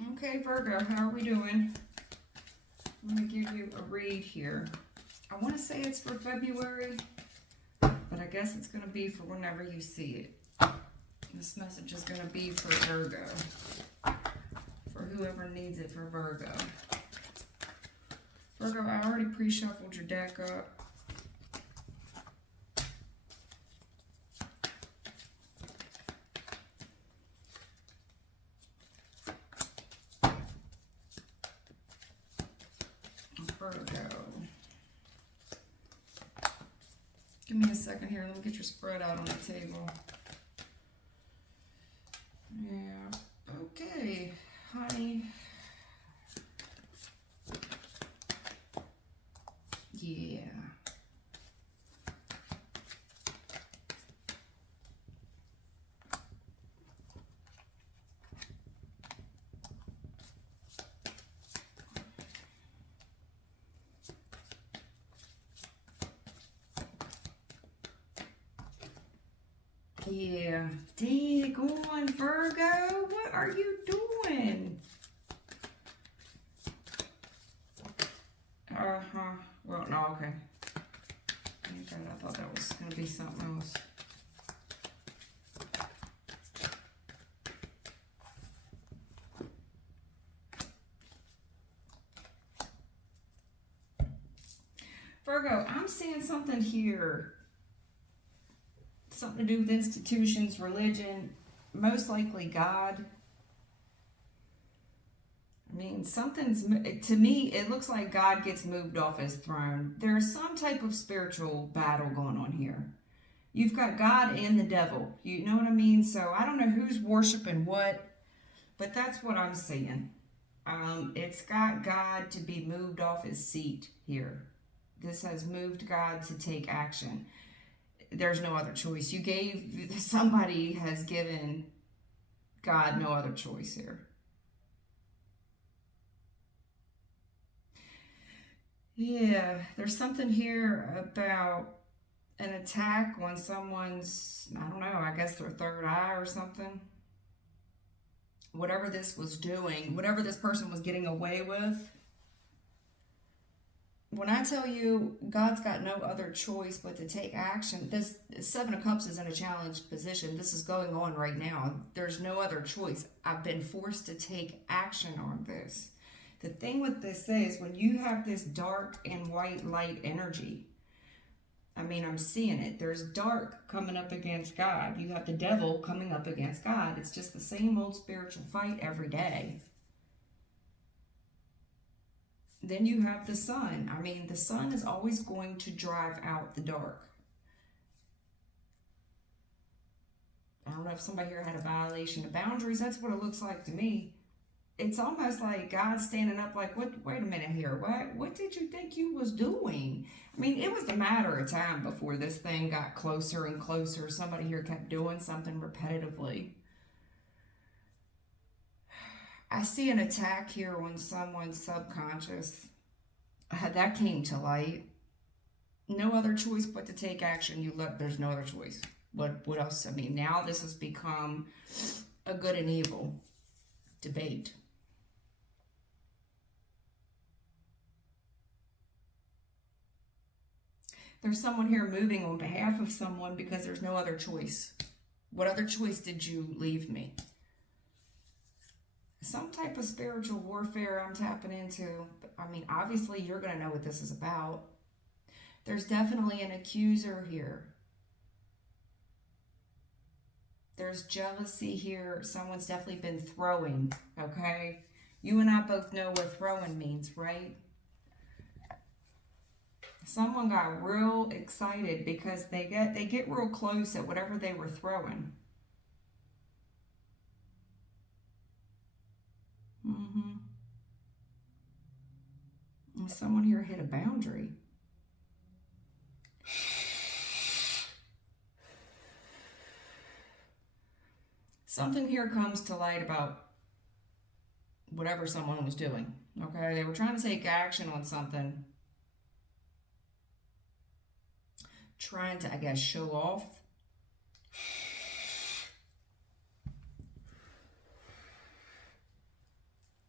Okay, Virgo, how are we doing? I'm going to give you a read here. I want to say it's for February, but I guess it's going to be for whenever you see it. This message is going to be for Virgo, for whoever needs it for Virgo. Virgo, I already pre-shuffled your deck up. Virgo. Give me a second here. Let me get your spread out on the table. Yeah. Okay, honey. Yeah. Yeah, daggone Virgo, what are you doing? Well, no, okay. I thought that was going to be something else. Virgo, I'm seeing something here. Something to do with institutions, religion, most likely God. I mean, to me, it looks like God gets moved off his throne. There's some type of spiritual battle going on here. You've got God and the devil. You know what I mean? So I don't know who's worshiping what, but that's what I'm seeing. It's got God to be moved off his seat here. This has moved God to take action. There's no other choice. Somebody has given God no other choice here. Yeah, there's something here about an attack on someone's, I don't know, I guess their third eye or something. Whatever this was doing, whatever this person was getting away with. When I tell you God's got no other choice but to take action, this Seven of Cups is in a challenged position. This is going on right now. There's no other choice. I've been forced to take action on this. The thing with this is when you have this dark and white light energy, I mean, I'm seeing it. There's dark coming up against God. You have the devil coming up against God. It's just the same old spiritual fight every day. Then you have the sun. I mean, the sun is always going to drive out the dark. I don't know if somebody here had a violation of boundaries. That's what it looks like to me. It's almost like God's standing up like, what? Wait a minute here. What did you think you was doing? I mean, it was a matter of time before this thing got closer and closer. Somebody here kept doing something repetitively. I see an attack here on someone's subconscious. That came to light. No other choice but to take action. There's no other choice. What else? I mean, now this has become a good and evil debate. There's someone here moving on behalf of someone because there's no other choice. What other choice did you leave me? Some type of spiritual warfare I'm tapping into. I mean, obviously you're going to know what this is about. There's definitely an accuser here. There's jealousy here. Someone's definitely been throwing, okay? You and I both know what throwing means, right? Someone got real excited because they get real close at whatever they were throwing. And someone here hit a boundary. Something here comes to light about whatever someone was doing, okay? They were trying to take action on something. Trying to, I guess, show off.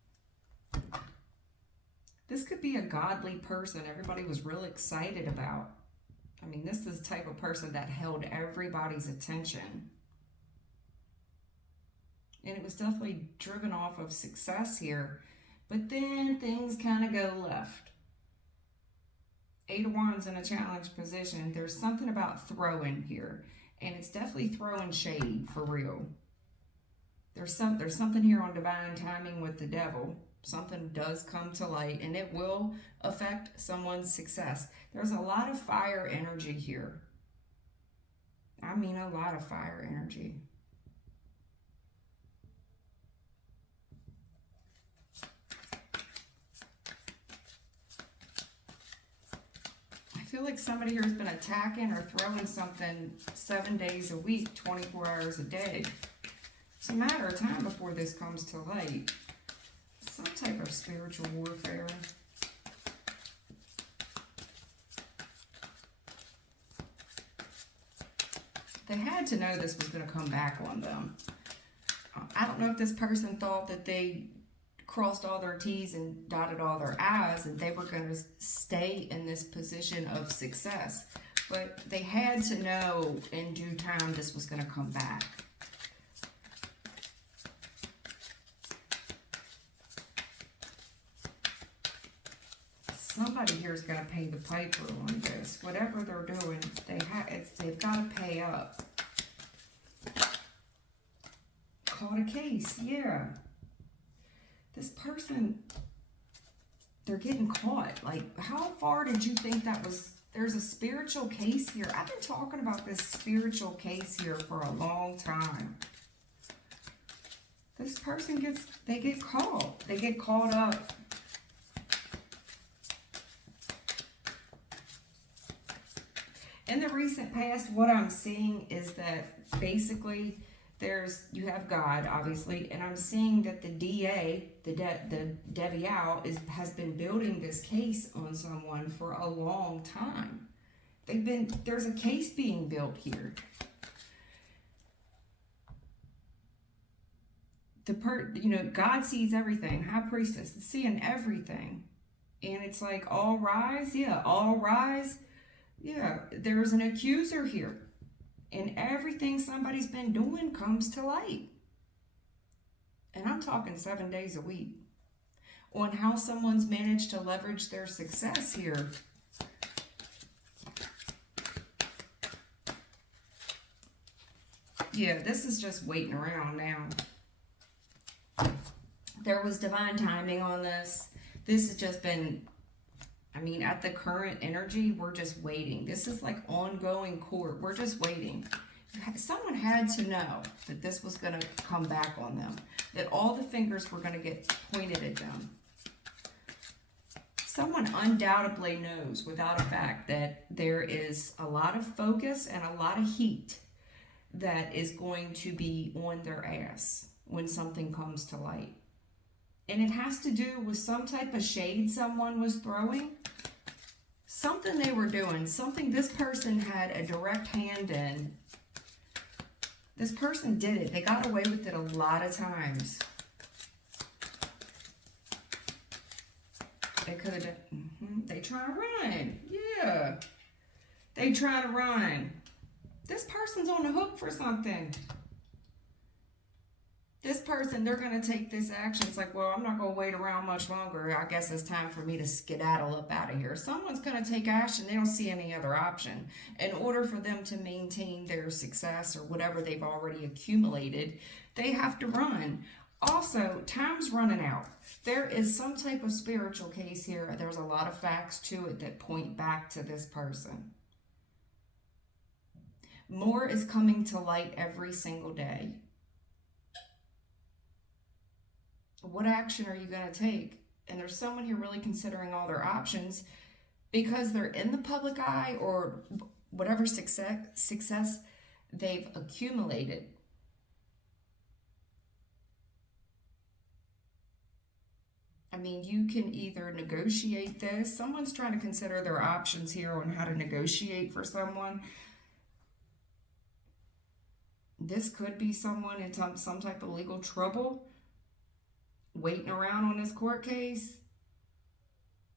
This could be a godly person everybody was real excited about. I mean, this is the type of person that held everybody's attention. And it was definitely driven off of success here. But then things kind of go left. Eight of Wands in a challenged position. There's something about throwing here. And it's definitely throwing shade for real. There's something here on divine timing with the devil. Something does come to light and it will affect someone's success. There's a lot of fire energy here. I mean a lot of fire energy. I feel like somebody here has been attacking or throwing something 7 days a week, 24 hours a day. It's a matter of time before this comes to light. Some type of spiritual warfare. They had to know this was going to come back on them. I don't know if this person thought that they crossed all their T's and dotted all their I's and they were going to stay in this position of success. But they had to know in due time this was going to come back. Somebody here is going to pay the piper on this. Whatever they're doing, they've got to pay up. Caught a case, yeah. This person, they're getting caught. Like, how far did you think that was? There's a spiritual case here. I've been talking about this spiritual case here for a long time. This person they get caught. They get caught up. In the recent past, what I'm seeing is that basically you have God, obviously, and I'm seeing that the DA, the Devial, has been building this case on someone for a long time. There's a case being built here. God sees everything. High Priestess is seeing everything. And it's like, all rise, yeah, all rise. Yeah, there's an accuser here. And everything somebody's been doing comes to light. And I'm talking 7 days a week. On how someone's managed to leverage their success here. Yeah, this is just waiting around now. There was divine timing on this. This has just been... I mean, at the current energy, we're just waiting. This is like ongoing court. We're just waiting. Someone had to know that this was going to come back on them. That all the fingers were going to get pointed at them. Someone undoubtedly knows without a fact that there is a lot of focus and a lot of heat that is going to be on their ass when something comes to light. And it has to do with some type of shade someone was throwing. Something they were doing. Something this person had a direct hand in. This person did it. They got away with it a lot of times. They could have done... They try to run. Yeah. They try to run. This person's on the hook for something. This person, they're going to take this action. It's like, well, I'm not going to wait around much longer. I guess it's time for me to skedaddle up out of here. Someone's going to take action. They don't see any other option. In order for them to maintain their success or whatever they've already accumulated, they have to run. Also, time's running out. There is some type of spiritual case here. There's a lot of facts to it that point back to this person. More is coming to light every single day. What action are you going to take? And there's someone here really considering all their options because they're in the public eye or whatever success they've accumulated. I mean, you can either negotiate this. Someone's trying to consider their options here on how to negotiate for someone. This could be someone in some type of legal trouble. Waiting around on this court case.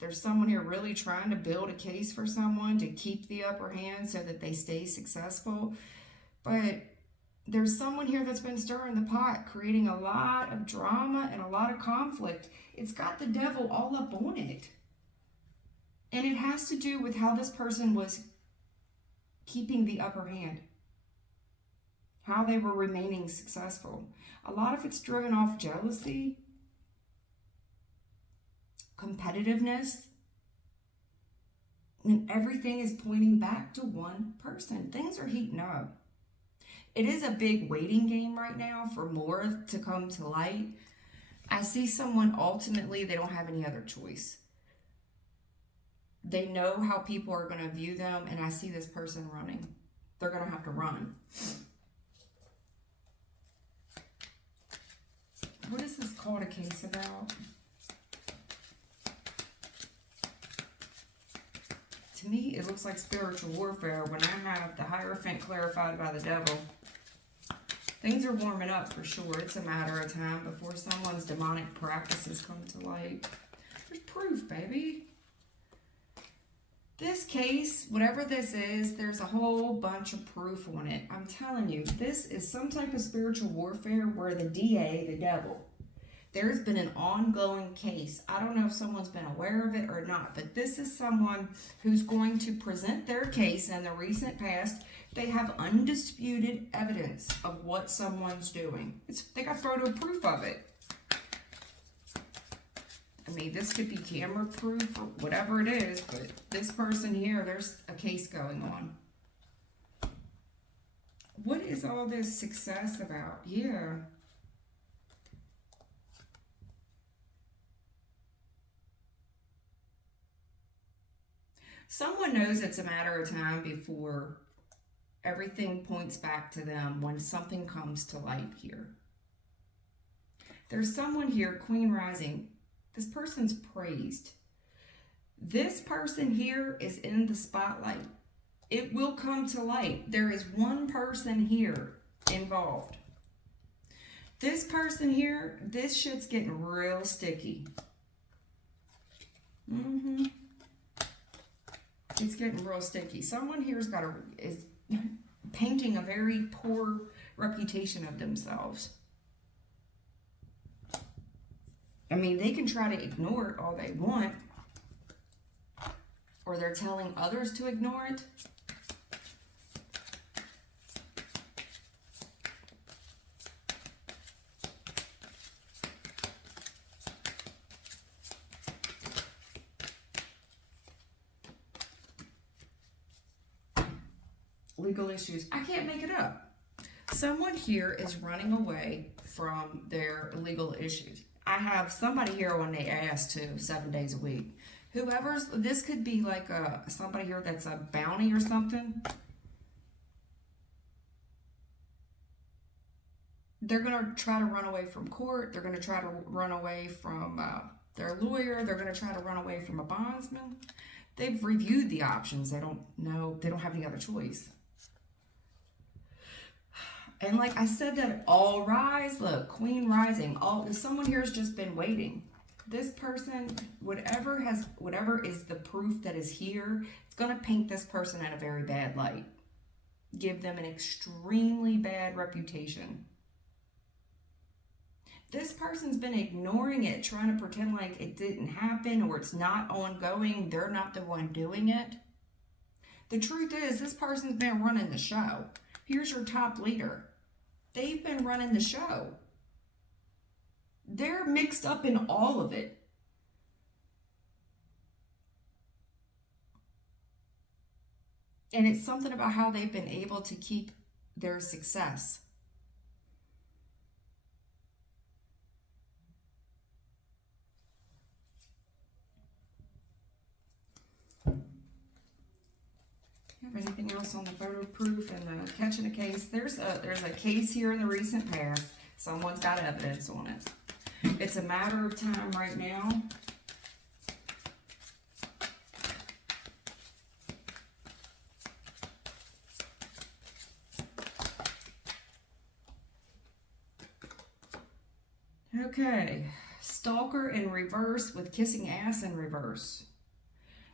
There's someone here really trying to build a case for someone to keep the upper hand so that they stay successful. But there's someone here that's been stirring the pot, creating a lot of drama and a lot of conflict. It's got the devil all up on it. And it has to do with how this person was keeping the upper hand, how they were remaining successful. A lot of it's driven off jealousy, competitiveness, and everything is pointing back to one person. Things are heating up. It is a big waiting game right now for more to come to light. I see someone ultimately, they don't have any other choice. They know how people are going to view them, and I see this person running. They're going to have to run. What is this called a case about? To me, it looks like spiritual warfare when I have the Hierophant clarified by the devil. Things are warming up for sure. It's a matter of time before someone's demonic practices come to light. There's proof, baby. This case, whatever this is, there's a whole bunch of proof on it. I'm telling you, this is some type of spiritual warfare where the DA, the devil, there's been an ongoing case. I don't know if someone's been aware of it or not, but this is someone who's going to present their case in the recent past. They have undisputed evidence of what someone's doing. They got photo proof of it. I mean, this could be camera proof or whatever it is, but this person here, there's a case going on. What is all this success about? Yeah. Someone knows it's a matter of time before everything points back to them when something comes to light here. There's someone here, Queen Rising. This person's praised. This person here is in the spotlight. It will come to light. There is one person here involved. This person here, this shit's getting real sticky. It's getting real sticky. Someone here's is painting a very poor reputation of themselves. I mean, they can try to ignore it all they want, or they're telling others to ignore it. Legal issues. I can't make it up. Someone here is running away from their legal issues. I have somebody here on the ass too, 7 days a week. This could be like somebody here that's a bounty or something. They're going to try to run away from court. They're going to try to run away from their lawyer. They're going to try to run away from a bondsman. They've reviewed the options. They don't know. They don't have any other choice. And like I said, that all rise, look, Queen Rising, someone here has just been waiting. This person, whatever is the proof that is here, it's going to paint this person in a very bad light. Give them an extremely bad reputation. This person's been ignoring it, trying to pretend like it didn't happen or it's not ongoing. They're not the one doing it. The truth is, this person's been running the show. Here's your top leader. They've been running the show. They're mixed up in all of it. And it's something about how they've been able to keep their success. Have anything else on the photo proof and the catching a case? There's a case here in the recent past. Someone's got evidence on it. It's a matter of time right now. Okay, stalker in reverse with kissing ass in reverse.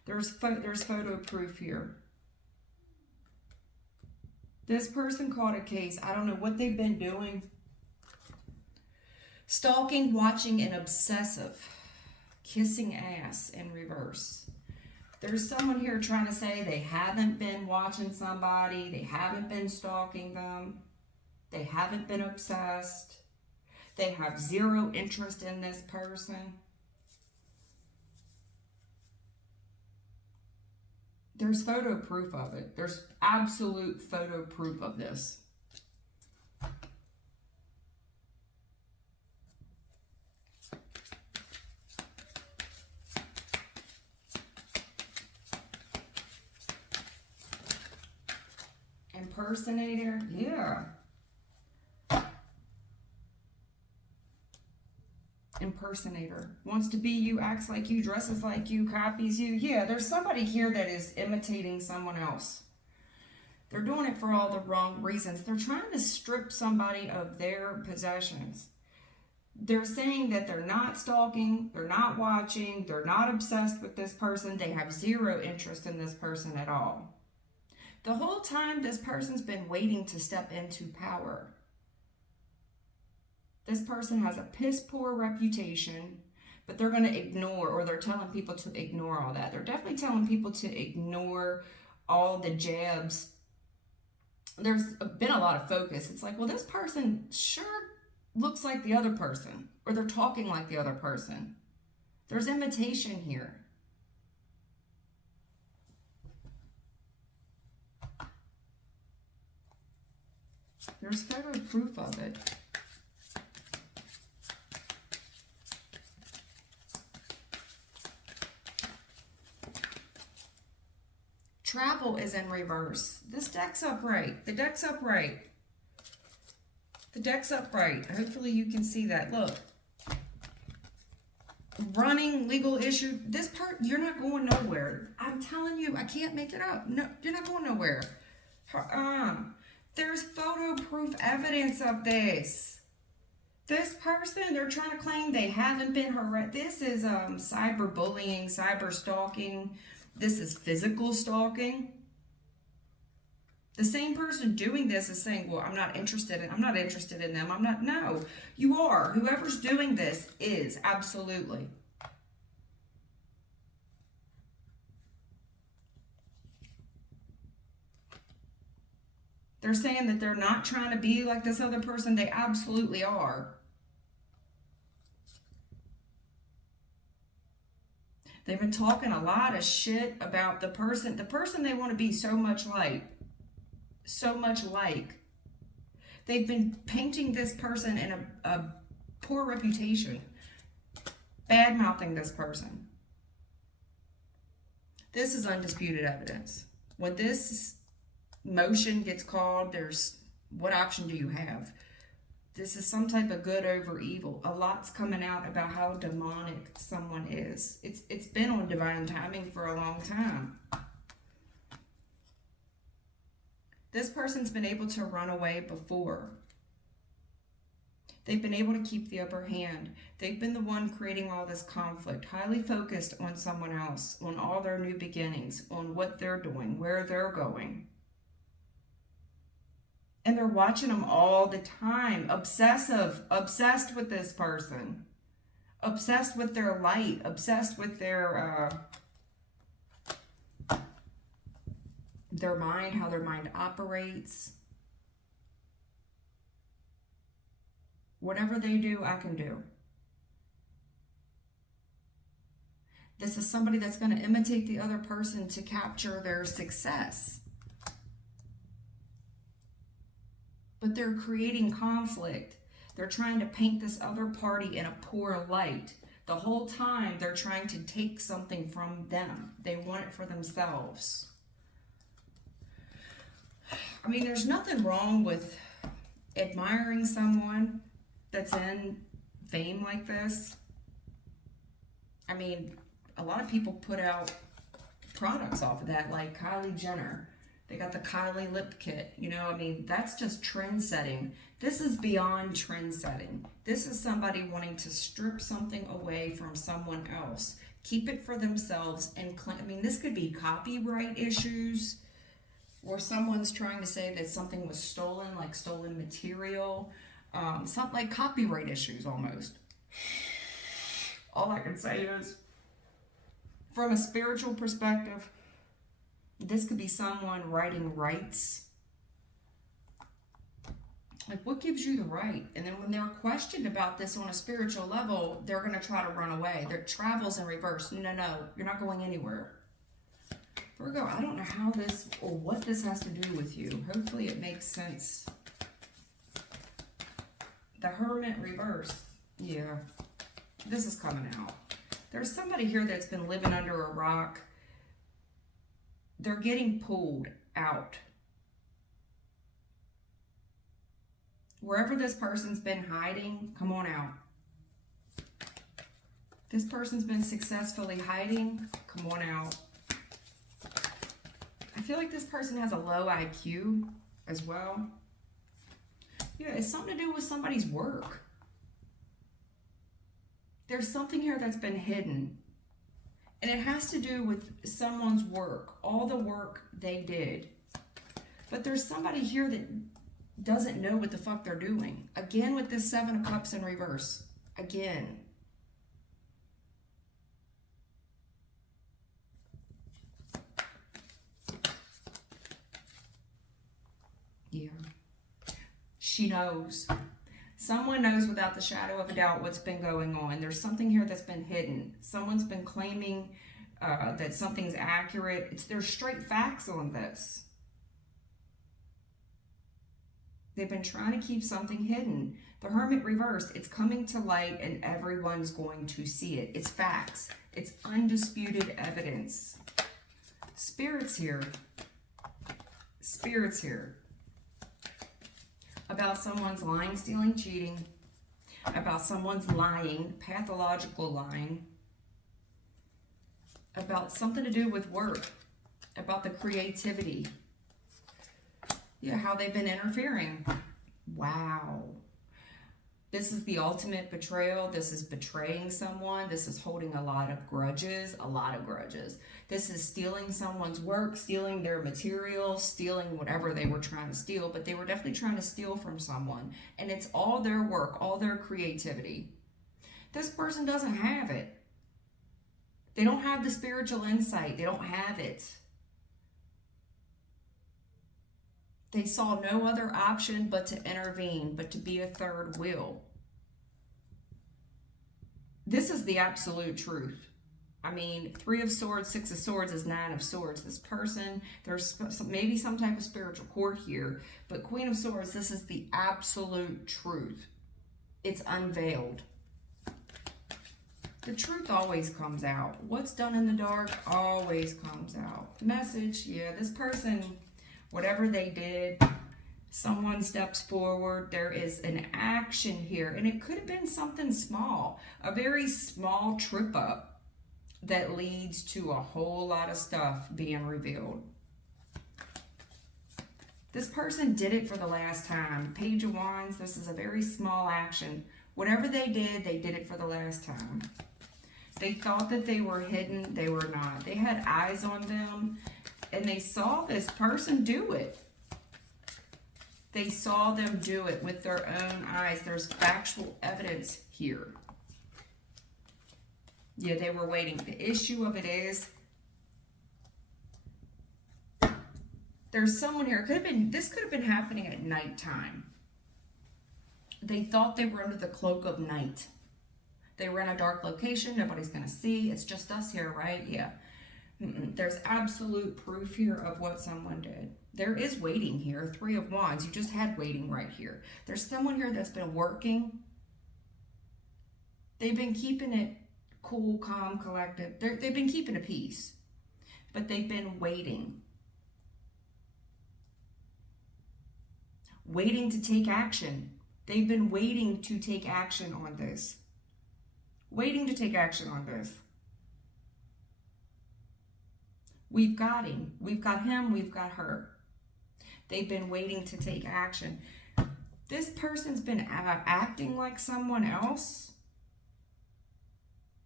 There's photo proof here. This person caught a case. I don't know what they've been doing. Stalking, watching, and obsessive. Kissing ass in reverse. There's someone here trying to say they haven't been watching somebody. They haven't been stalking them. They haven't been obsessed. They have zero interest in this person. There's photo proof of it. There's absolute photo proof of this. Impersonator, yeah. Impersonator. Wants to be you, acts like you, dresses like you, copies you. Yeah, there's somebody here that is imitating someone else. They're doing it for all the wrong reasons. They're trying to strip somebody of their possessions. They're saying that they're not stalking, they're not watching, they're not obsessed with this person. They have zero interest in this person at all. The whole time, this person's been waiting to step into power. This person has a piss poor reputation, but they're going to ignore, or they're telling people to ignore all that. They're definitely telling people to ignore all the jabs. There's been a lot of focus. It's like, well, this person sure looks like the other person, or they're talking like the other person. There's imitation here. There's photo proof of it. Travel is in reverse. This deck's upright. The deck's upright. The deck's upright. Hopefully you can see that. Look. Running, legal issue. This part, you're not going nowhere. I'm telling you, I can't make it up. No, you're not going nowhere. There's photo proof evidence of this. This person, they're trying to claim they haven't been harassed. This is cyberbullying, cyber stalking. This is physical stalking. The same person doing this is saying, well, I'm not interested in them. No, you are. Whoever's doing this is, absolutely. They're saying that they're not trying to be like this other person. They absolutely are. They've been talking a lot of shit about the person they want to be so much like. They've been painting this person in a poor reputation. Bad-mouthing this person. This is undisputed evidence. When this motion gets called, what option do you have? This is some type of good over evil. A lot's coming out about how demonic someone is. It's been on divine timing for a long time. This person's been able to run away before. They've been able to keep the upper hand. They've been the one creating all this conflict, highly focused on someone else, on all their new beginnings, on what they're doing, where they're going. And they're watching them all the time. Obsessed with this person. Obsessed with their light. Obsessed with their mind, how their mind operates. Whatever they do, I can do. This is somebody that's going to imitate the other person to capture their success. But they're creating conflict. They're trying to paint this other party in a poor light. The whole time they're trying to take something from them. They want it for themselves. I mean, there's nothing wrong with admiring someone that's in fame like this. I mean, a lot of people put out products off of that, like Kylie Jenner. They got the Kylie lip kit, I mean, that's just trend setting. This is beyond trend setting. This is somebody wanting to strip something away from someone else, keep it for themselves, and I mean, this could be copyright issues, or someone's trying to say that something was stolen, like stolen material, something like copyright issues almost. All I can say is, from a spiritual perspective, this could be someone writing rights. Like, what gives you the right? And then when they're questioned about this on a spiritual level, they're going to try to run away. Their travel's in reverse. No, you're not going anywhere. Virgo, I don't know how this or what this has to do with you. Hopefully it makes sense. The Hermit reverse. Yeah, this is coming out. There's somebody here that's been living under a rock. They're getting pulled out. Wherever this person's been hiding, come on out. This person's been successfully hiding, come on out. I feel like this person has a low IQ as well. Yeah, it's something to do with somebody's work. There's something here that's been hidden. And it has to do with someone's work, all the work they did. But there's somebody here that doesn't know what the fuck they're doing. Again with this Seven of Cups in reverse. Again. Yeah. She knows. Someone knows without the shadow of a doubt what's been going on. There's something here that's been hidden. Someone's been claiming that something's accurate. There's straight facts on this. They've been trying to keep something hidden. The Hermit reversed. It's coming to light and everyone's going to see it. It's facts. It's undisputed evidence. Spirits here. Spirits here. About someone's lying, stealing, cheating. About someone's lying, pathological lying. About something to do with work. About the creativity. Yeah, how they've been interfering. Wow. This is the ultimate betrayal. This is betraying someone. This is holding a lot of grudges. A lot of grudges. This is stealing someone's work, stealing their materials, stealing whatever they were trying to steal. But they were definitely trying to steal from someone. And it's all their work, all their creativity. This person doesn't have it. They don't have the spiritual insight. They don't have it. They saw no other option but to intervene, but to be a third wheel. This is the absolute truth. I mean, 3 of Swords, 6 of Swords is 9 of Swords. This person, there's maybe some type of spiritual cord here, but Queen of Swords, this is the absolute truth. It's unveiled. The truth always comes out. What's done in the dark always comes out. Message, yeah, this person, whatever they did, someone steps forward. There is an action here. And it could have been something small. A very small trip up that leads to a whole lot of stuff being revealed. This person did it for the last time. Page of Wands, this is a very small action. Whatever they did it for the last time. They thought that they were hidden. They were not. They had eyes on them. And they saw this person do it. They saw them do it with their own eyes. There's factual evidence here. Yeah, they were waiting. The issue of it is, there's someone here. This could have been happening at nighttime. They thought they were under the cloak of night. They were in a dark location. Nobody's going to see. It's just us here, right? Yeah. There's absolute proof here of what someone did. There is waiting here. 3 of Wands. You just had waiting right here. There's someone here that's been working. They've been keeping it cool, calm, collected. They've been keeping a peace. But they've been waiting. Waiting to take action. They've been waiting to take action on this. Waiting to take action on this. We've got him. We've got him. We've got her. They've been waiting to take action. This person's been acting like someone else.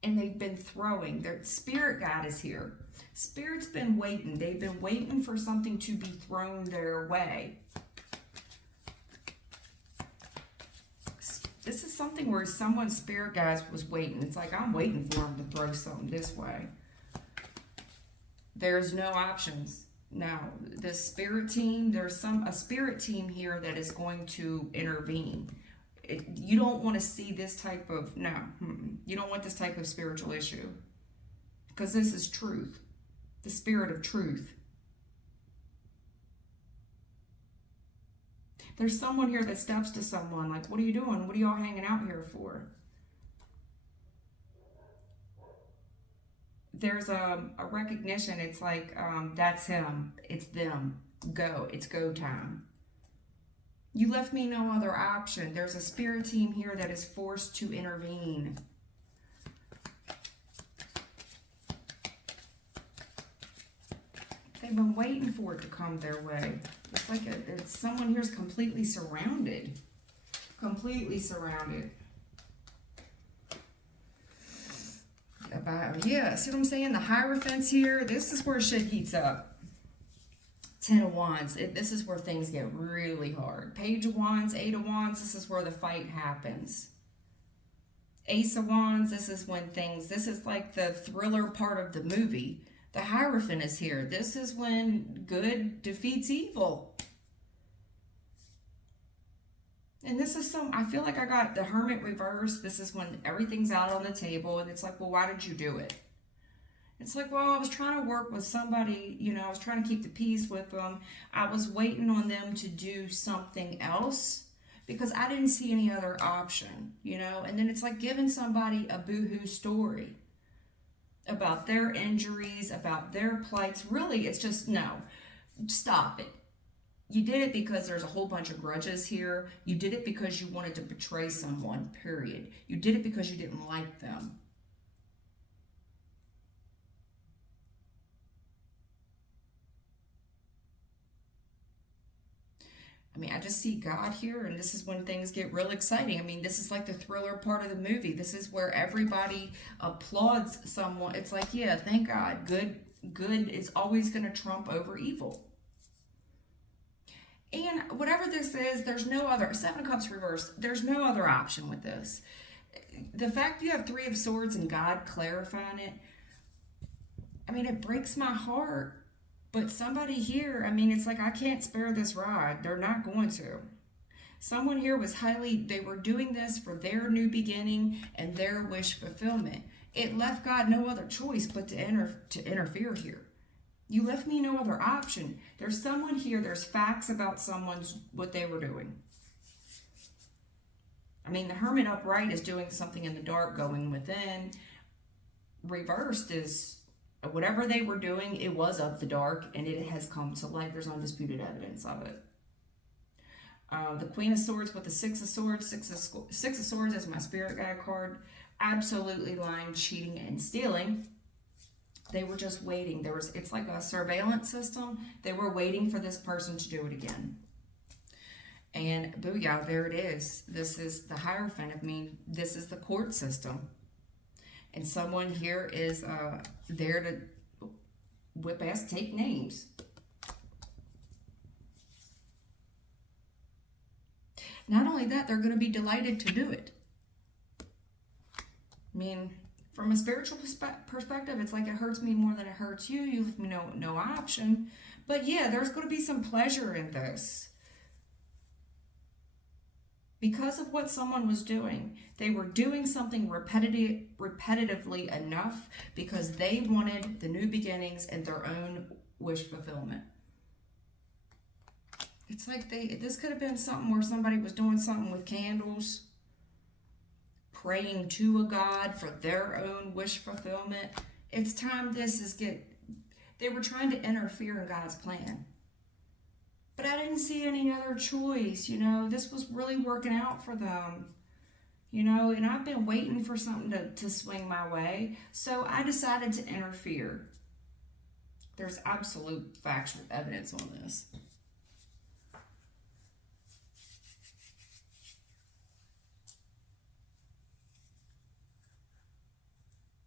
and they've been throwing. Their spirit guide is here. Spirit's been waiting. They've been waiting for something to be thrown their way. This is something where someone's spirit guide was waiting. It's like, I'm waiting for them to throw something this way. There's no options. Now, this spirit team, there's a spirit team here that is going to intervene. You don't want to see this type of, no, you don't want this type of spiritual issue. Because this is truth. The spirit of truth. There's someone here that steps to someone like, what are you doing? What are y'all hanging out here for? There's a recognition. It's like, that's him. It's them. Go. It's go time. You left me no other option. There's a spirit team here that is forced to intervene. They've been waiting for it to come their way. It's like it's someone here's completely surrounded. Completely surrounded. Yeah, see what I'm saying? The Hierophants here, this is where shit heats up. 10 of Wands, this is where things get really hard. Page of Wands, 8 of Wands, this is where the fight happens. Ace of Wands, this is like the thriller part of the movie. The Hierophant is here. This is when good defeats evil. And this is I feel like I got the Hermit reversed. This is when everything's out on the table. And it's like, well, why did you do it? It's like, well, I was trying to work with somebody. I was trying to keep the peace with them. I was waiting on them to do something else because I didn't see any other option, And then it's like giving somebody a boohoo story about their injuries, about their plights. Really, it's just, no, stop it. You did it because there's a whole bunch of grudges here. You did it because you wanted to betray someone, period. You did it because you didn't like them. I mean, I just see God here, and this is when things get real exciting. I mean, this is like the thriller part of the movie. This is where everybody applauds someone. It's like, yeah, thank God. Good is always going to trump over evil. And whatever this is, there's no other, 7 of Cups reversed, there's no other option with this. The fact you have 3 of Swords and God clarifying it, I mean, it breaks my heart. But somebody here, I mean, it's like, I can't spare this ride. They're not going to. Someone here was they were doing this for their new beginning and their wish fulfillment. It left God no other choice but to interfere here. You left me no other option. There's someone here, there's facts about what they were doing. I mean, the Hermit upright is doing something in the dark, going within. Reversed is whatever they were doing, it was of the dark, and it has come to light. There's undisputed evidence of it. The Queen of Swords with the 6 of Swords. 6 of Swords is my spirit guide card. Absolutely lying, cheating, and stealing. They were just waiting. It's like a surveillance system. They were waiting for this person to do it again. And booyah, there it is. This is the Hierophant. I mean, this is the court system. And someone here is there to whip ass, take names. Not only that, they're going to be delighted to do it. I mean, from a spiritual perspective, it's like it hurts me more than it hurts you. You have no option. But yeah, there's going to be some pleasure in this. Because of what someone was doing, they were doing something repetitively enough because they wanted the new beginnings and their own wish fulfillment. It's like this could have been something where somebody was doing something with candles, praying to a God for their own wish fulfillment. It's time they were trying to interfere in God's plan. But I didn't see any other choice, This was really working out for them, and I've been waiting for something to swing my way. So I decided to interfere. There's absolute factual evidence on this.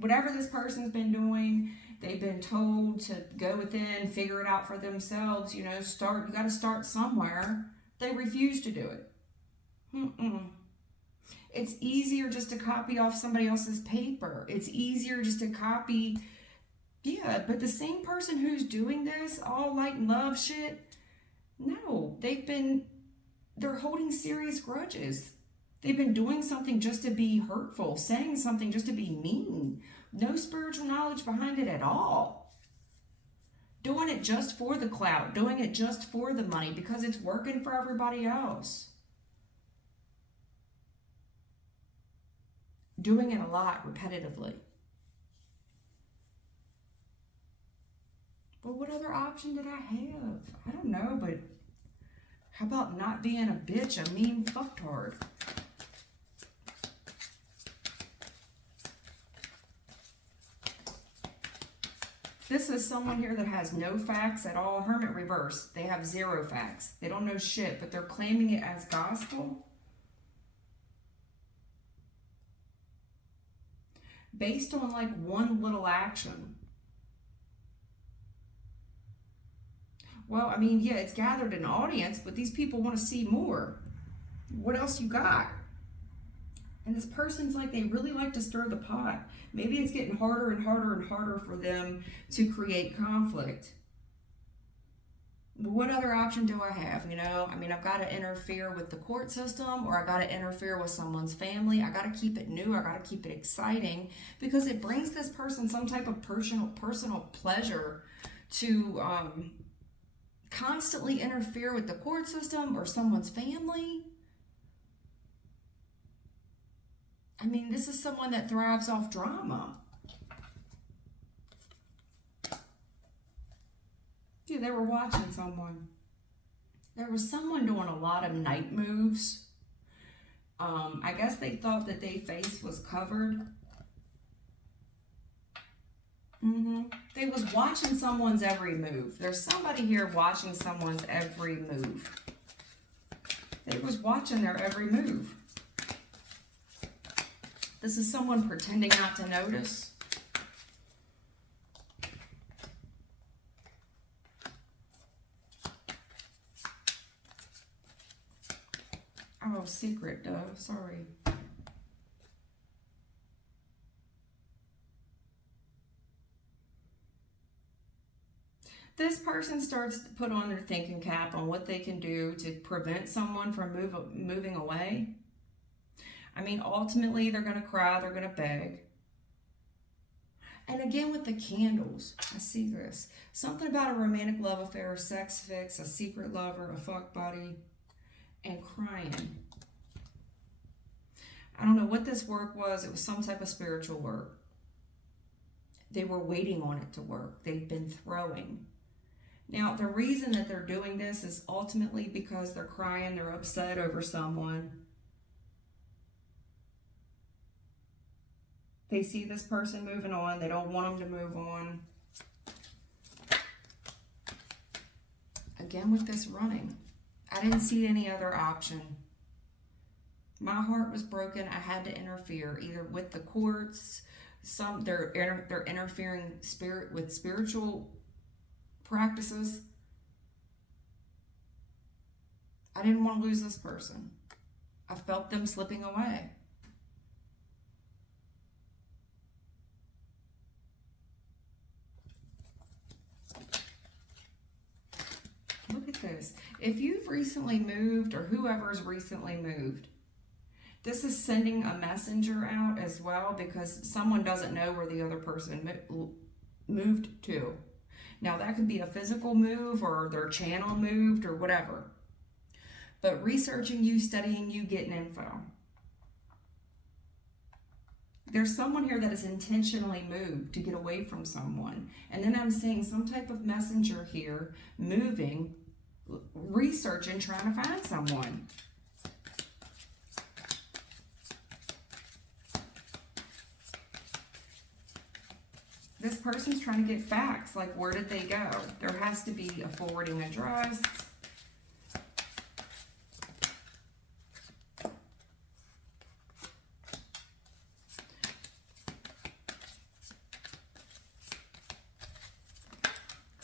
whatever this person's been doing, they've been told to go within, figure it out for themselves, you got to start somewhere. They refuse to do it. It's easier just to copy off somebody else's paper. It's easier just to copy, yeah, but the same person who's doing this, all light and love shit, no, they're holding serious grudges. They've been doing something just to be hurtful, saying something just to be mean. No spiritual knowledge behind it at all. Doing it just for the clout, doing it just for the money because it's working for everybody else. Doing it a lot repetitively. But what other option did I have? I don't know, but how about not being a bitch, a mean fucktard? This is someone here that has no facts at all. Hermit reverse. They have zero facts. They don't know shit, but they're claiming it as gospel. Based on like one little action. Well, I mean, yeah, it's gathered an audience, but these people want to see more. What else you got? And this person's like, they really like to stir the pot. Maybe it's getting harder and harder and harder for them to create conflict. But what other option do I have? I mean, I've got to interfere with the court system, or I got to interfere with someone's family. I got to keep it new. I got to keep it exciting because it brings this person some type of personal pleasure to constantly interfere with the court system or someone's family. I mean, this is someone that thrives off drama. Yeah, they were watching someone. There was someone doing a lot of night moves. I guess they thought that their face was covered. They was watching someone's every move. There's somebody here watching someone's every move. They was watching their every move. This is someone pretending not to notice. Oh, secret, sorry. This person starts to put on their thinking cap on what they can do to prevent someone from moving away. I mean, ultimately, they're going to cry, they're going to beg. And again, with the candles, I see this. Something about a romantic love affair, a sex fix, a secret lover, a fuck buddy, and crying. I don't know what this work was. It was some type of spiritual work. They were waiting on it to work. They've been throwing. Now, the reason that they're doing this is ultimately because they're crying, they're upset over someone. They see this person moving on. They don't want them to move on. Again, with this running, I didn't see any other option. My heart was broken. I had to interfere, either with the courts. They're interfering with spiritual practices. I didn't want to lose this person. I felt them slipping away. Look at this. If you've recently moved, or whoever's recently moved, this is sending a messenger out as well, because someone doesn't know where the other person moved to. Now, that could be a physical move, or their channel moved, or whatever. But researching you, studying you, getting info. There's someone here that has intentionally moved to get away from someone. And then I'm seeing some type of messenger here moving, researching, trying to find someone. This person's trying to get facts, like where did they go? There has to be a forwarding address.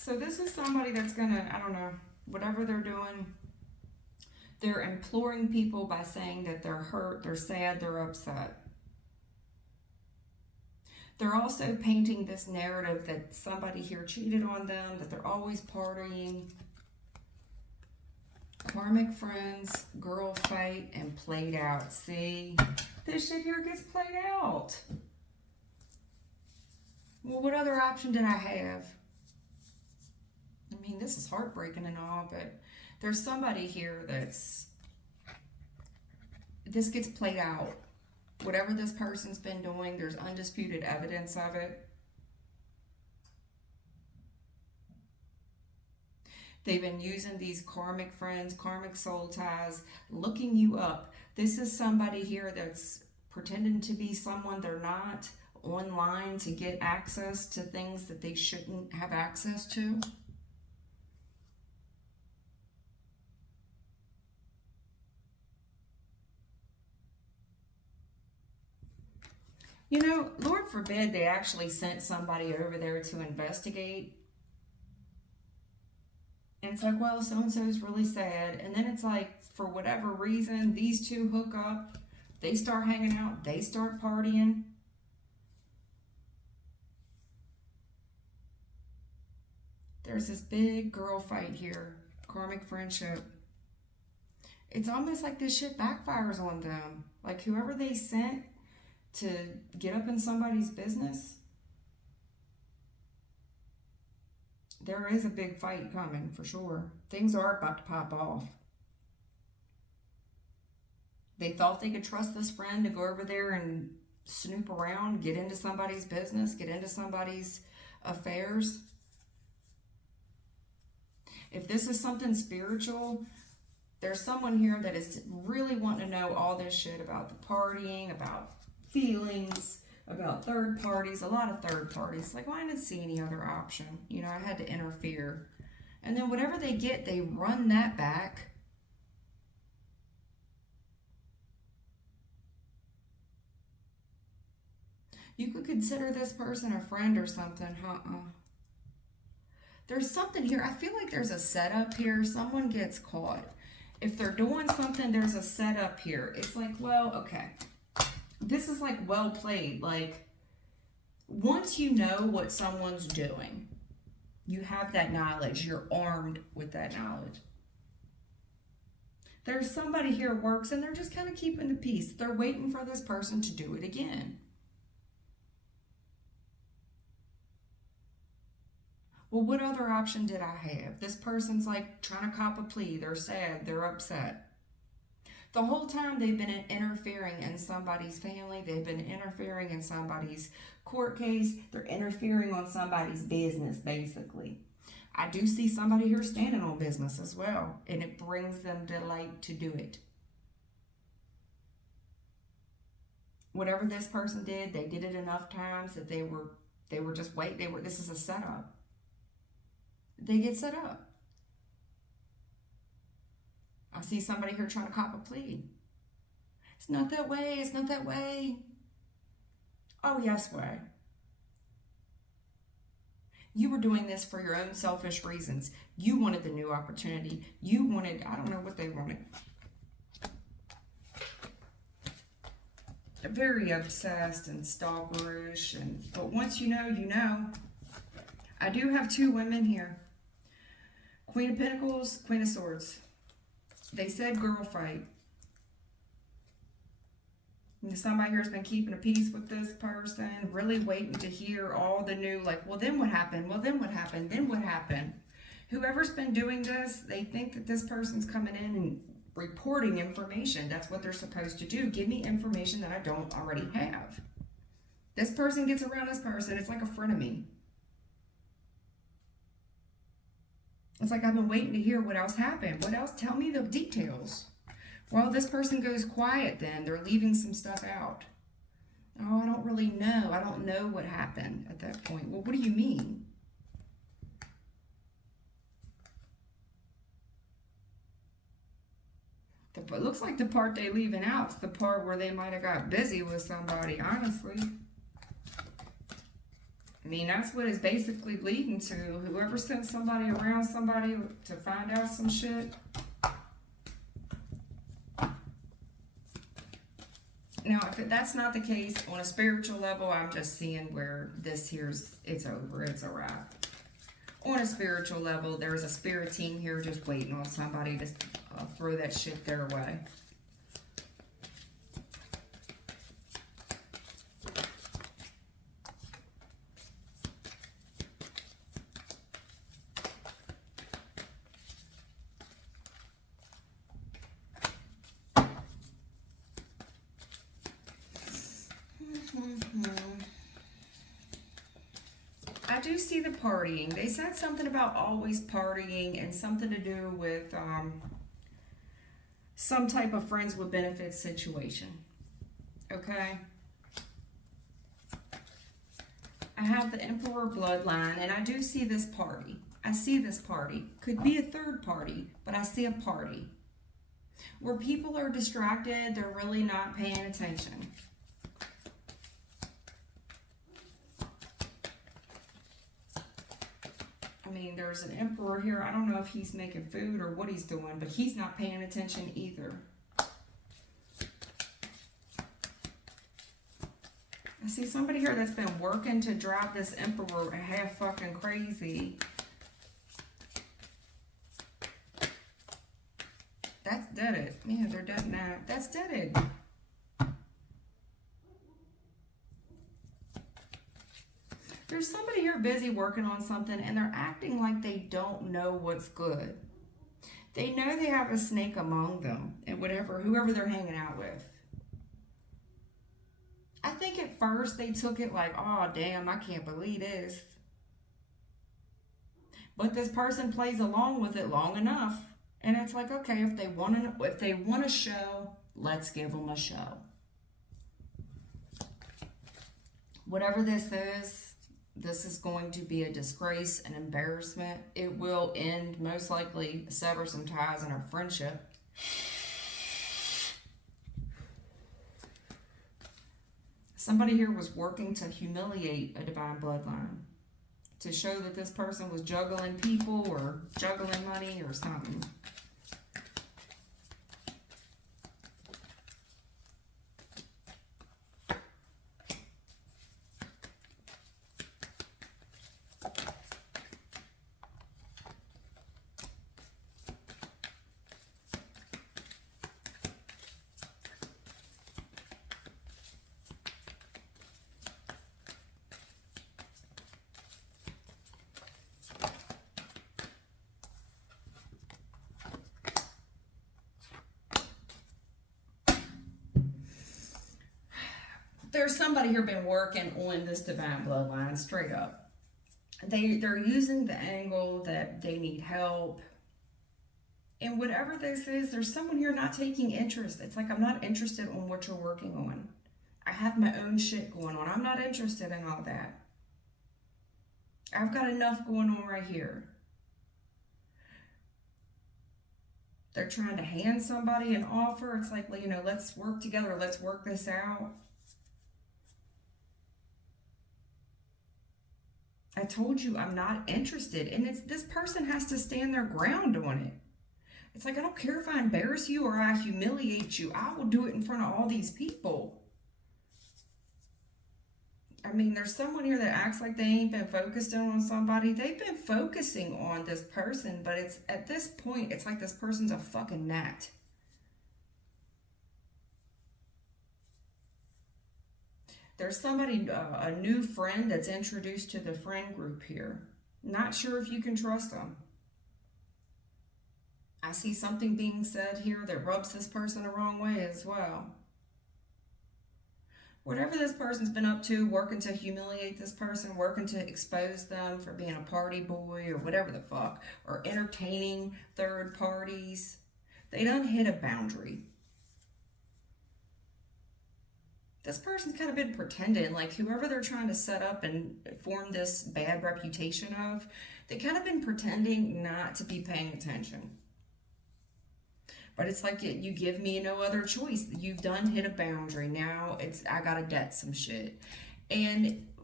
So this is somebody that's gonna, I don't know, whatever they're doing, they're imploring people by saying that they're hurt, they're sad, they're upset. They're also painting this narrative that somebody here cheated on them, that they're always partying. Karmic friends, girl fight, and played out. See, this shit here gets played out. Well, what other option did I have? I mean, this is heartbreaking and all, but there's somebody here this gets played out. Whatever this person's been doing, there's undisputed evidence of it. They've been using these karmic friends, karmic soul ties, looking you up. This is somebody here that's pretending to be someone they're not, online to get access to things that they shouldn't have access to. You know, Lord forbid they actually sent somebody over there to investigate. And it's like, well, so-and-so's really sad. And then it's like, for whatever reason, these two hook up. They start hanging out. They start partying. There's this big girl fight here. Karmic friendship. It's almost like this shit backfires on them. Like whoever they sent to get up in somebody's business, there is a big fight coming for sure. Things are about to pop off. They thought they could trust this friend to go over there and snoop around, get into somebody's business, get into somebody's affairs. If this is something spiritual, there's someone here that is really wanting to know all this shit about the partying, about feelings, about third parties, a lot of third parties. Like, well, I didn't see any other option. You know, I had to interfere. And then whatever they get, they run that back. You could consider this person a friend or something. There's something here. I feel like there's a setup here. Someone gets caught. If they're doing something, there's a setup here. It's like, well, okay. This is like well played. Like, once you know what someone's doing, you have that knowledge. You're armed with that knowledge. There's somebody here who works and they're just kind of keeping the peace. They're waiting for this person to do it again. Well, what other option did I have? This person's like trying to cop a plea. They're sad. They're upset. The whole time they've been interfering in somebody's family. They've been interfering in somebody's court case. They're interfering on somebody's business, basically. I do see somebody here standing on business as well, and it brings them delight to do it. Whatever this person did, they did it enough times that they were just wait. This is a setup. They get set up. I see somebody here trying to cop a plea. It's not that way. It's not that way. Oh, yes, way. You were doing this for your own selfish reasons. You wanted the new opportunity. You wanted, I don't know what they wanted. They're very obsessed and stalkerish. But once you know, you know. I do have two women here. Queen of Pentacles, Queen of Swords. They said girl fight. And somebody here has been keeping a peace with this person, really waiting to hear all the new, like, well, then what happened? Well, then what happened? Then what happened? Whoever's been doing this, they think that this person's coming in and reporting information. That's what they're supposed to do. Give me information that I don't already have. This person gets around this person. It's like a frenemy. It's like I've been waiting to hear what else happened. What else? Tell me the details. Well, this person goes quiet then. They're leaving some stuff out. Oh, I don't really know. I don't know what happened at that point. Well, what do you mean? It looks like the part they leaving out is the part where they might have got busy with somebody, honestly. I mean, that's what it's basically leading to. Whoever sent somebody around somebody to find out some shit. Now, if that's not the case, on a spiritual level, I'm just seeing where this here's, it's over, it's a wrap. On a spiritual level, there's a spirit team here just waiting on somebody to throw that shit their way. I do see the partying. They said something about always partying and something to do with some type of friends with benefits situation. Okay? I have the Emperor bloodline, and I do see this party. I see this party. Could be a third party, but I see a party. Where people are distracted, they're really not paying attention. I mean, there's an emperor here. I don't know if he's making food or what he's doing, but he's not paying attention either. I see somebody here that's been working to drive this emperor half fucking crazy. That's deaded. Yeah, they're dead now. That's deaded. There's somebody here busy working on something and they're acting like they don't know what's good. They know they have a snake among them and whoever they're hanging out with. I think at first they took it like, oh damn, I can't believe this. But this person plays along with it long enough. And it's like, okay, if they want a show, let's give them a show. Whatever this is going to be a disgrace, an embarrassment. It will end, most likely, sever some ties in our friendship. Somebody here was working to humiliate a divine bloodline. To show that this person was juggling people or juggling money or something. There's somebody here been working on this divine bloodline straight up. They're using the angle that they need help. And whatever this is, there's someone here not taking interest. It's like, I'm not interested in what you're working on. I have my own shit going on. I'm not interested in all that. I've got enough going on right here. They're trying to hand somebody an offer. It's like, you know, let's work together. Let's work this out. I told you I'm not interested. And this person has to stand their ground on it. It's like, I don't care if I embarrass you or I humiliate you. I will do it in front of all these people. I mean, there's someone here that acts like they ain't been focused on somebody. They've been focusing on this person, but it's at this point, it's like this person's a fucking gnat. There's somebody, a new friend that's introduced to the friend group here. Not sure if you can trust them. I see something being said here that rubs this person the wrong way as well. Whatever this person's been up to, working to humiliate this person, working to expose them for being a party boy or whatever the fuck, or entertaining third parties, they done hit a boundary. This person's kind of been pretending, like whoever they're trying to set up and form this bad reputation of, they kind of been pretending not to be paying attention. But it's like, you give me no other choice. You've done hit a boundary. Now I gotta debt some shit. And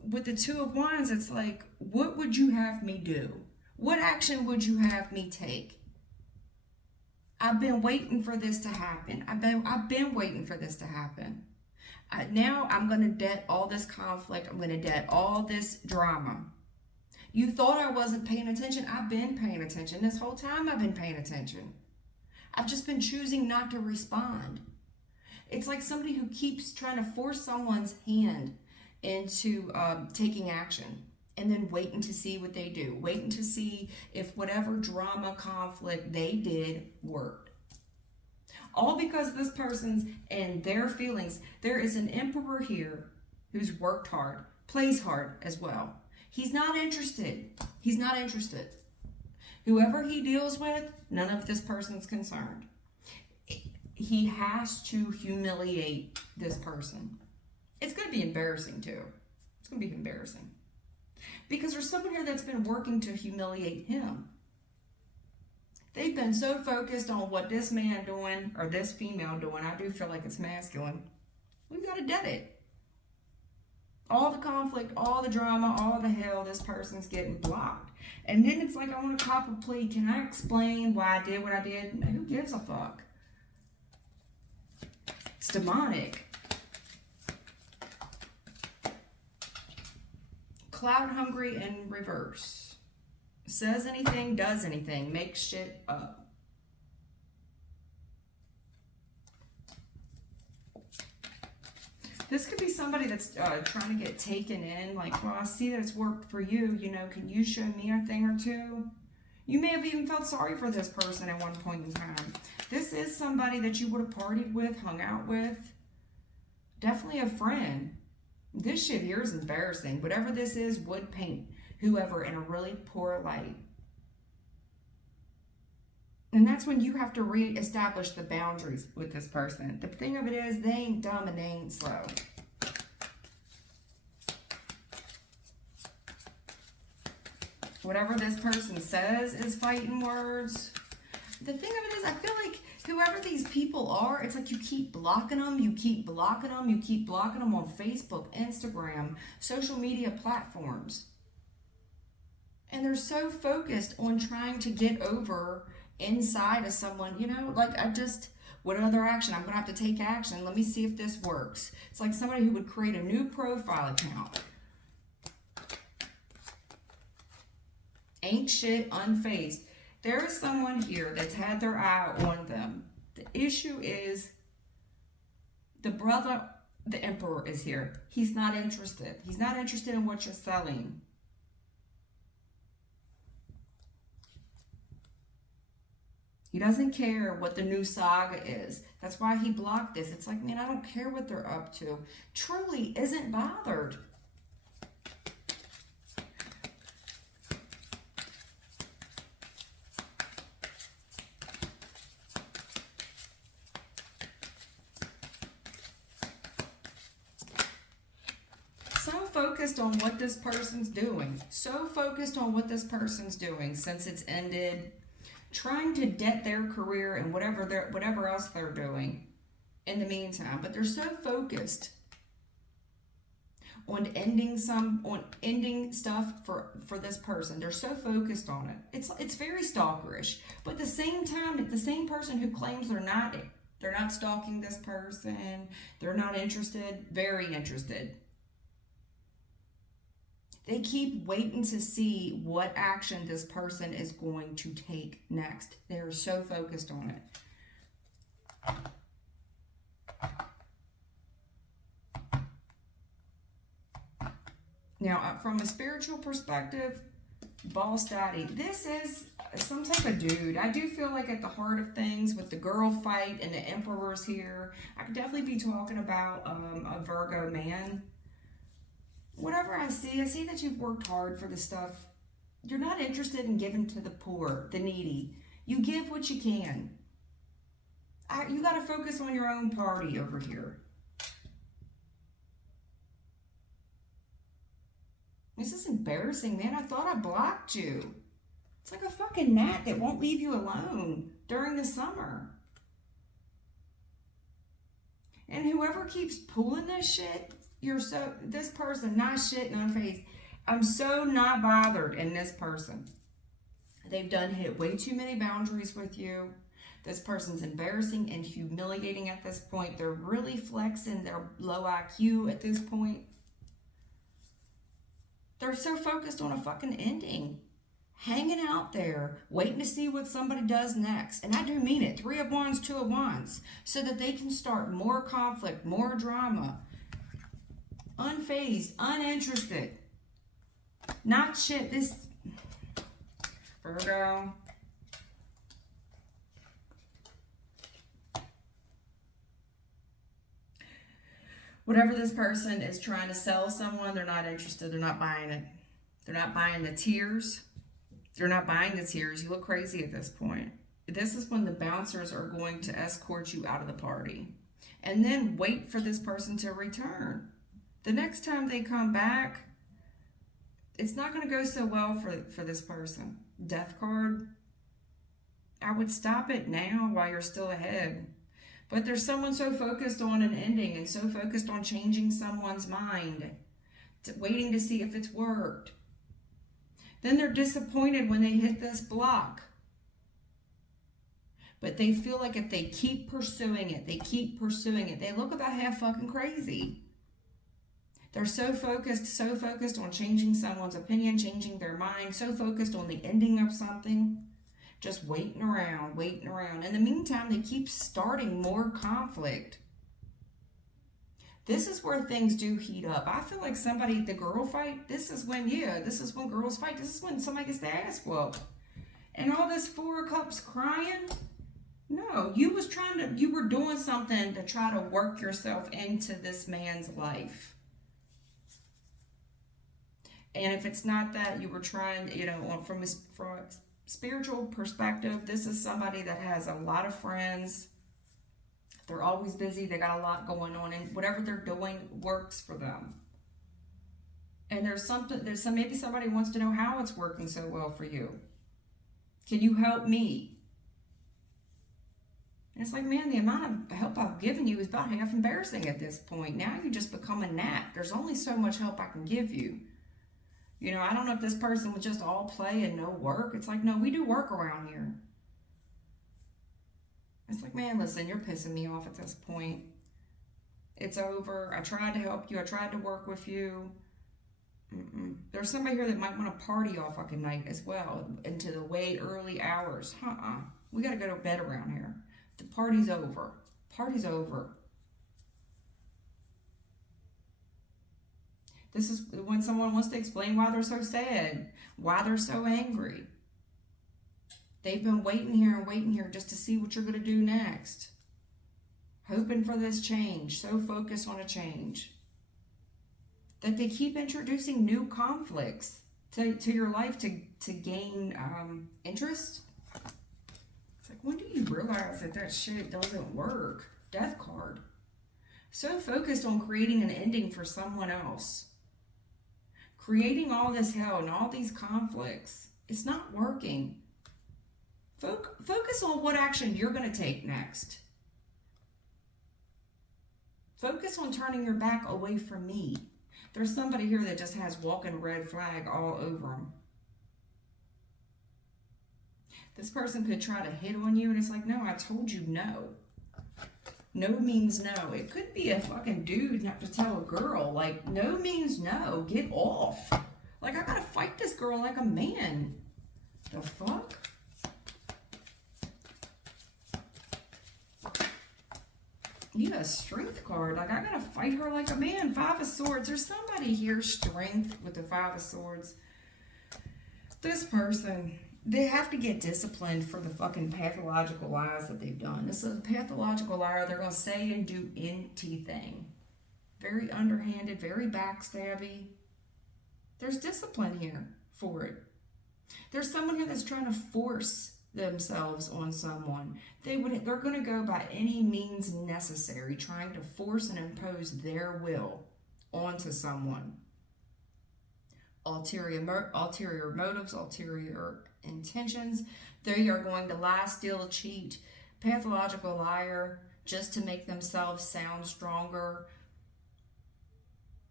with the Two of Wands, it's like, what would you have me do? What action would you have me take? I've been waiting for this to happen. I've been waiting for this to happen. Now I'm going to debt all this conflict. I'm going to debt all this drama. You thought I wasn't paying attention. I've been paying attention. This whole time I've been paying attention. I've just been choosing not to respond. It's like somebody who keeps trying to force someone's hand into taking action, and then waiting to see what they do, waiting to see if whatever drama, conflict they did worked. All because this person's and their feelings. There is an emperor here who's worked hard, plays hard as well. He's not interested. He's not interested. Whoever he deals with, none of this person's concerned. He has to humiliate this person. It's going to be embarrassing too. It's going to be embarrassing. Because there's someone here that's been working to humiliate him. They've been so focused on what this man doing or this female doing. I do feel like it's masculine. We've got to debt it. All the conflict, all the drama, all the hell, this person's getting blocked. And then it's like, I want to cop a plea. Can I explain why I did what I did? No, who gives a fuck? It's demonic. Cloud hungry in reverse. Says anything, does anything, makes shit up. This could be somebody that's trying to get taken in. Like, well, I see that it's worked for you. You know, can you show me a thing or two? You may have even felt sorry for this person at one point in time. This is somebody that you would have partied with, hung out with. Definitely a friend. This shit here is embarrassing. Whatever this is would paint whoever in a really poor light. And that's when you have to reestablish the boundaries with this person. The thing of it is, they ain't dumb and they ain't slow. Whatever this person says is fighting words. The thing of it is, I feel like whoever these people are, it's like you keep blocking them, you keep blocking them, you keep blocking them on Facebook, Instagram, social media platforms. And they're so focused on trying to get over inside of someone, you know, like what other action? I'm going to have to take action. Let me see if this works. It's like somebody who would create a new profile account. Ain't shit, unfazed. There is someone here that's had their eye on them. The issue is the brother, the emperor is here. He's not interested. He's not interested in what you're selling. He doesn't care what the new saga is. That's why he blocked this. It's like, man, I don't care what they're up to. Truly isn't bothered. Focused on what this person's doing. So focused on what this person's doing since it's ended. Trying to debt their career and whatever else they're doing in the meantime. But they're so focused on ending stuff for this person. They're so focused on it. It's very stalkerish. But at the same time, the same person who claims they're not stalking this person, they're not interested, very interested. They keep waiting to see what action this person is going to take next. They're so focused on it. Now, from a spiritual perspective, boss daddy, this is some type of dude. I do feel like at the heart of things with the girl fight and the emperors here, I could definitely be talking about a Virgo man. Whatever I see that you've worked hard for this stuff. You're not interested in giving to the poor, the needy. You give what you can. You got to focus on your own party over here. This is embarrassing, man. I thought I blocked you. It's like a fucking gnat that won't leave you alone during the summer. And whoever keeps pulling this shit, This person, not shit, not phased. I'm so not bothered in this person. They've hit way too many boundaries with you. This person's embarrassing and humiliating at this point. They're really flexing their low IQ at this point. They're so focused on a fucking ending. Hanging out there, waiting to see what somebody does next. And I do mean it. 3 of Wands, 2 of Wands. So that they can start more conflict, more drama. Unfazed, uninterested. Not shit. This Virgo. Whatever this person is trying to sell someone, they're not interested. They're not buying it. They're not buying the tears. They're not buying the tears. You look crazy at this point. This is when the bouncers are going to escort you out of the party. And then wait for this person to return. The next time they come back, it's not going to go so well for this person. Death card. I would stop it now while you're still ahead. But there's someone so focused on an ending and so focused on changing someone's mind, waiting to see if it's worked. Then they're disappointed when they hit this block. But they feel like if they keep pursuing it, they look about half fucking crazy. They're so focused on changing someone's opinion, changing their mind, so focused on the ending of something, just waiting around. In the meantime, they keep starting more conflict. This is where things do heat up. I feel like the girl fight, this is when girls fight. This is when somebody gets their ass whooped. And all this 4 of Cups crying, no, you were doing something to try to work yourself into this man's life. And if it's not that, you were trying, from a spiritual perspective, this is somebody that has a lot of friends. They're always busy. They got a lot going on, and whatever they're doing works for them. And maybe somebody wants to know how it's working so well for you. Can you help me? And it's like, man, the amount of help I've given you is about half embarrassing at this point. Now you just become a gnat. There's only so much help I can give you. I don't know if this person was just all play and no work. It's like, no, we do work around here. It's like, man, listen, you're pissing me off at this point. It's over. I tried to help you. I tried to work with you. There's somebody here that might want to party all fucking night as well into the way early hours. We got to go to bed around here. The party's over. Party's over. This is when someone wants to explain why they're so sad, why they're so angry. They've been waiting here just to see what you're going to do next. Hoping for this change, so focused on a change. That they keep introducing new conflicts to your life to gain interest. It's like, when do you realize that shit doesn't work? Death card. So focused on creating an ending for someone else. Creating all this hell and all these conflicts. It's not working. Focus on what action you're going to take next. Focus on turning your back away from me. There's somebody here that just has walking red flag all over them. This person could try to hit on you and it's like, no, I told you no. No means no. It could be a fucking dude not to tell a girl, like, no means no. Get off. Like, I gotta fight this girl like a man. The fuck? You got a strength card. Like, I gotta fight her like a man. 5 of Swords. There's somebody here, strength with the 5 of Swords. This person, they have to get disciplined for the fucking pathological lies that they've done. This is a pathological liar. They're going to say and do anything. Very underhanded, very backstabby. There's discipline here for it. There's someone here that's trying to force themselves on someone. They're going to go by any means necessary, trying to force and impose their will onto someone. Ulterior motives, ulterior intentions. They are going to lie, steal, cheat, pathological liar, just to make themselves sound stronger.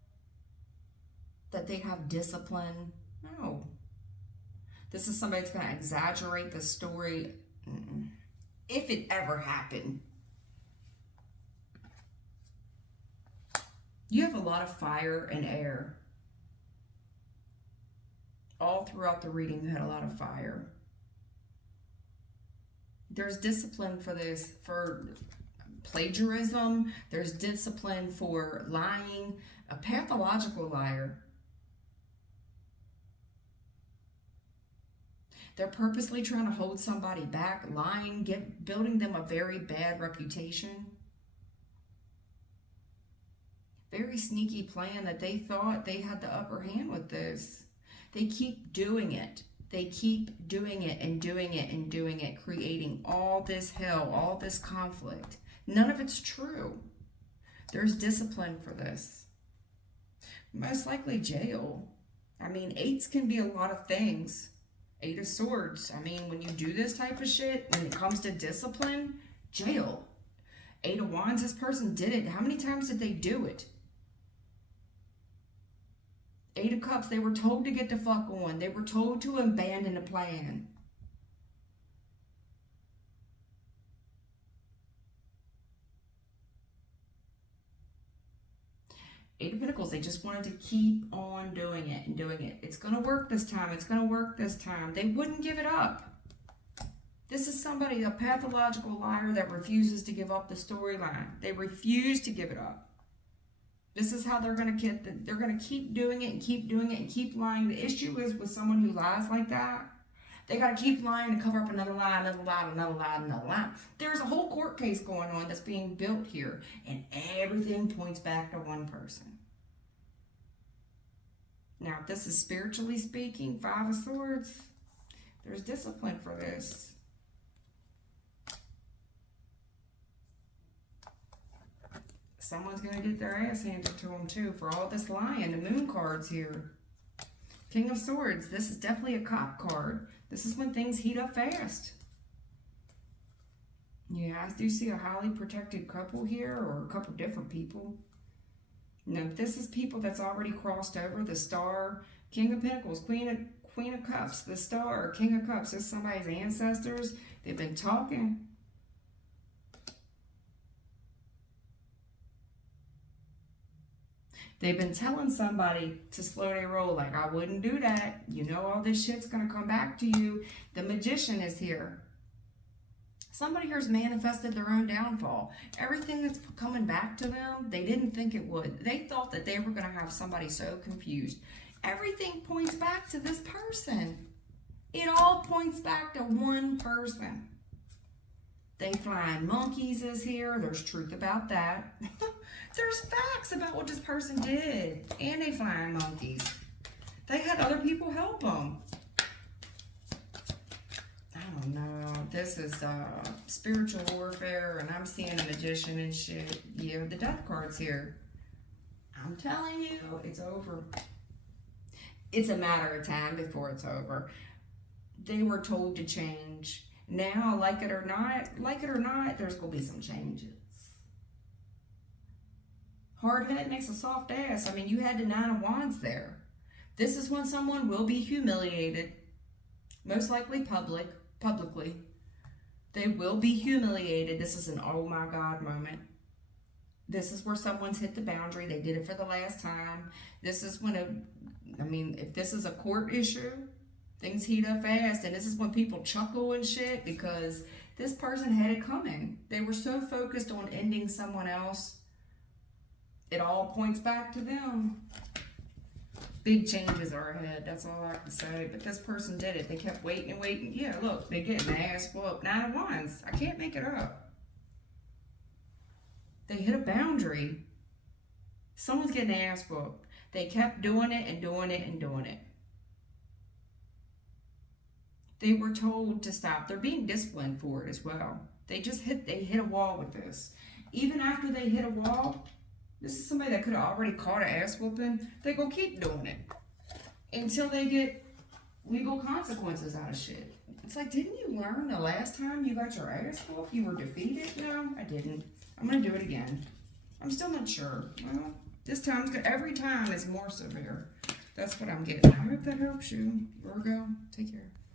that they have discipline. No. This is somebody that's going to exaggerate the story. If it ever happened. You have a lot of fire and air. All throughout the reading, you had a lot of fire. There's discipline for this, for plagiarism. There's discipline for lying. A pathological liar. They're purposely trying to hold somebody back, lying, building them a very bad reputation. Very sneaky plan that they thought they had the upper hand with this. They keep doing it. They keep doing it and doing it and doing it, creating all this hell, all this conflict. None of it's true. There's discipline for this. Most likely jail. I mean, 8s can be a lot of things. 8 of Swords. I mean, when you do this type of shit, when it comes to discipline, jail. 8 of Wands, this person did it. How many times did they do it? 8 of Cups, they were told to get the fuck on. They were told to abandon the plan. Eight of Pentacles, they just wanted to keep on doing it and doing it. It's going to work this time. It's going to work this time. They wouldn't give it up. This is somebody, a pathological liar that refuses to give up the storyline. They refuse to give it up. This is how they're going to get, they're going to keep doing it and keep doing it and keep lying. The issue is with someone who lies like that, they got to keep lying to cover up another lie, another lie, another lie, another lie. There's a whole court case going on that's being built here, and everything points back to one person. Now, if this is spiritually speaking, 5 of Swords, there's discipline for this. Someone's going to get their ass handed to them, too, for all this lying. The Moon card's here. King of Swords, this is definitely a cop card. This is when things heat up fast. Yeah, I do see a highly protected couple here, or a couple different people. No, this is people that's already crossed over. The Star, King of Pentacles, Queen of Cups, the Star, King of Cups. This is somebody's ancestors. They've been talking. They've been telling somebody to slow their roll, like, I wouldn't do that. You know all this shit's going to come back to you. The Magician is here. Somebody here's manifested their own downfall. Everything that's coming back to them, they didn't think it would. They thought that they were going to have somebody so confused. Everything points back to this person. It all points back to one person. They flying monkeys is here. There's truth about that. There's facts about what this person did. And they flying monkeys. They had other people help them. I don't know. This is spiritual warfare, and I'm seeing a magician and shit. Yeah, the Death card's here. I'm telling you, it's over. It's a matter of time before it's over. They were told to change. Now, like it or not, there's going to be some changes. Hard head makes a soft ass. I mean, you had the 9 of Wands there. This is when someone will be humiliated. Most likely publicly. They will be humiliated. This is an oh my God moment. This is where someone's hit the boundary. They did it for the last time. This is when, if this is a court issue, things heat up fast. And this is when people chuckle and shit because this person had it coming. They were so focused on ending someone else. It all points back to them. Big changes are ahead. That's all I can say. But this person did it. They kept waiting and waiting. Yeah, look, they get an ass whooped. 9 of Wands. I can't make it up. They hit a boundary. Someone's getting an ass whooped. They kept doing it and doing it and doing it. They were told to stop. They're being disciplined for it as well. They hit a wall with this. Even after they hit a wall, this is somebody that could have already caught an ass whooping. They gonna keep doing it until they get legal consequences out of shit. It's like, didn't you learn the last time you got your ass whooped? You were defeated? No, I didn't. I'm gonna do it again. I'm still not sure. Well, this time, every time is more severe. That's what I'm getting. I hope that helps you, Virgo. Take care.